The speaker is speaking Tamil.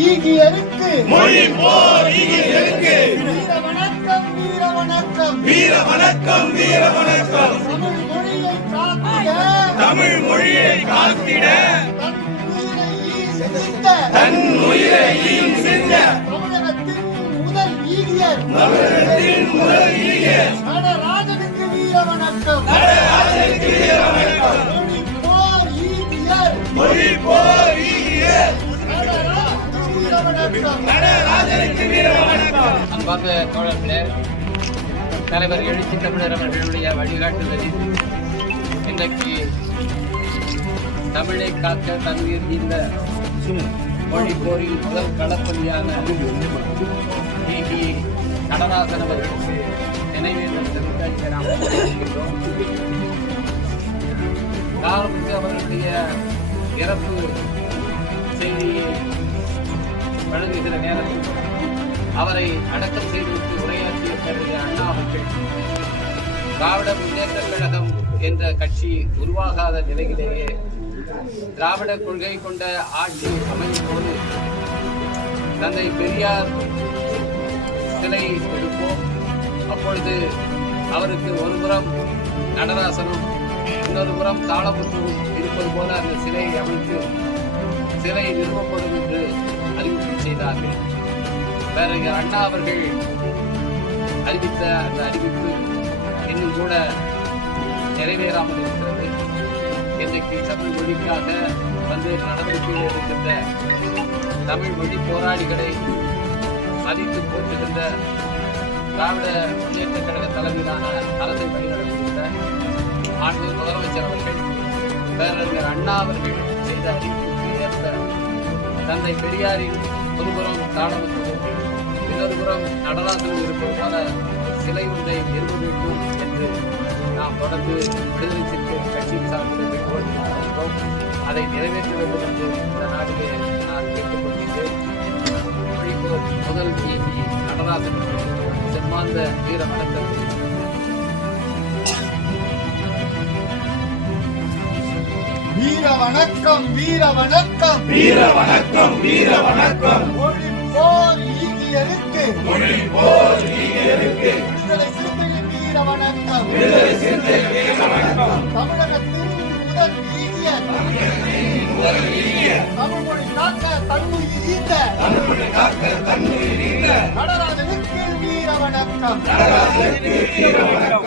ஈகியருக்கு மொழி போர் ஈகியருக்கு வீர வணக்கம் வீர வணக்கம் வீர வணக்கம் வீர வணக்கம். தமிழ் மொழியை காத்திட தன் உயிரை ஈம் சிந்த தமிழகத்தின் முதல் ஈகியர் நடராஜனுக்கு வீர வணக்கம். நடராஜனுக்கு வீர வணக்கம். மொழி போர் ஈகியர் நடராஜனுக்கு வீர வணக்கம். அன்பார்ந்த தோழர்களே, தலைவர் எழுச்சி தமிழர் அவர்களுடைய வழிகாட்டுதலில் இன்றைக்கு தமிழை காக்க தண்ணீர் இந்த மொழி போரில் முதல் களப்பலியான நடராசன் அவர்களுக்கு நினைவேந்தல் செலுத்த நாம் இருக்கின்றோம். காலமுக்கு அவர்களுடைய இறப்பு செய்தியை வழங்குகிற நேரத்தில் அவரை அடக்கம் செய்துவிட்டு உரையாற்றிய கருதிய அண்ணா அவர்கள் திராவிட முன்னேற்ற கழகம் என்ற கட்சி உருவாகாத நிலையிலேயே திராவிட கொள்கை கொண்ட ஆட்சி அமையும் போது தந்தை பெரியார் சிலை எடுப்போம், அப்பொழுது அவருக்கு ஒருபுறம் நடராசனும் இன்னொரு புறம் தாளமுத்துவும் இருப்பது போல அந்த சிலையை அமைத்து சிலை நிறுவப்படும் என்று அறிவிப்பு செய்தார்கள். பேரறிஞர் அண்ணா அவர்கள் அறிவித்த அந்த அறிவிப்பு இன்னும் கூட நிறைவேறாமல் இருக்கிறது. இன்றைக்கு தமிழ் மொழிக்காக வந்து நடவடிக்கையில் இருக்கின்ற தமிழ் மொழி போராளிகளை மதித்து போற்றுகின்ற திராவிட முன்னேற்ற கழக தலைமையிலான அரசை வழிநடத்துகின்ற ஆண்டு முதலமைச்சர் அவர்கள் பேரறிஞர் அண்ணா அவர்கள் செய்த அறிவிப்புக்கு ஏற்ப தந்தை பெரியாரின் ஒருபுறம் தாளமுத்துவும் இன்னொரு புறம் நடராசனும் இருப்பது போல சிலை ஒன்றை நிறுவ வேண்டும் என்று நாம் தொடர்ந்து விடுதலை சிறுத்தைகள் கட்சியின் சார்பில் வேண்டுகோள். அதை நிறைவேற்ற வேண்டும் என்று இந்த நாட்டிலே நான் கேட்டுக்கொள்கிறேன். முதல் நடராசன் செம்மாந்த வீர வணக்கம். வீர வணக்கம் வீர வணக்கம் வீர வணக்கம் வீர வணக்கம். மொழி போர் ஈகியருக்கு மொழி போர் ஈகியருக்கு விடுதலை சிறுத்தைகள் வீர வணக்கம். விடுதலை சிறுத்தைகள் வீர வணக்கம். தமிழகத்தின் முதல் ஈகியர் தமிழ் மொழி காக்க தன்னுயிர் ஈந்த நடராஜனுக்கு நடராஜனுக்கு வீர வணக்கம். வீர வணக்கம்.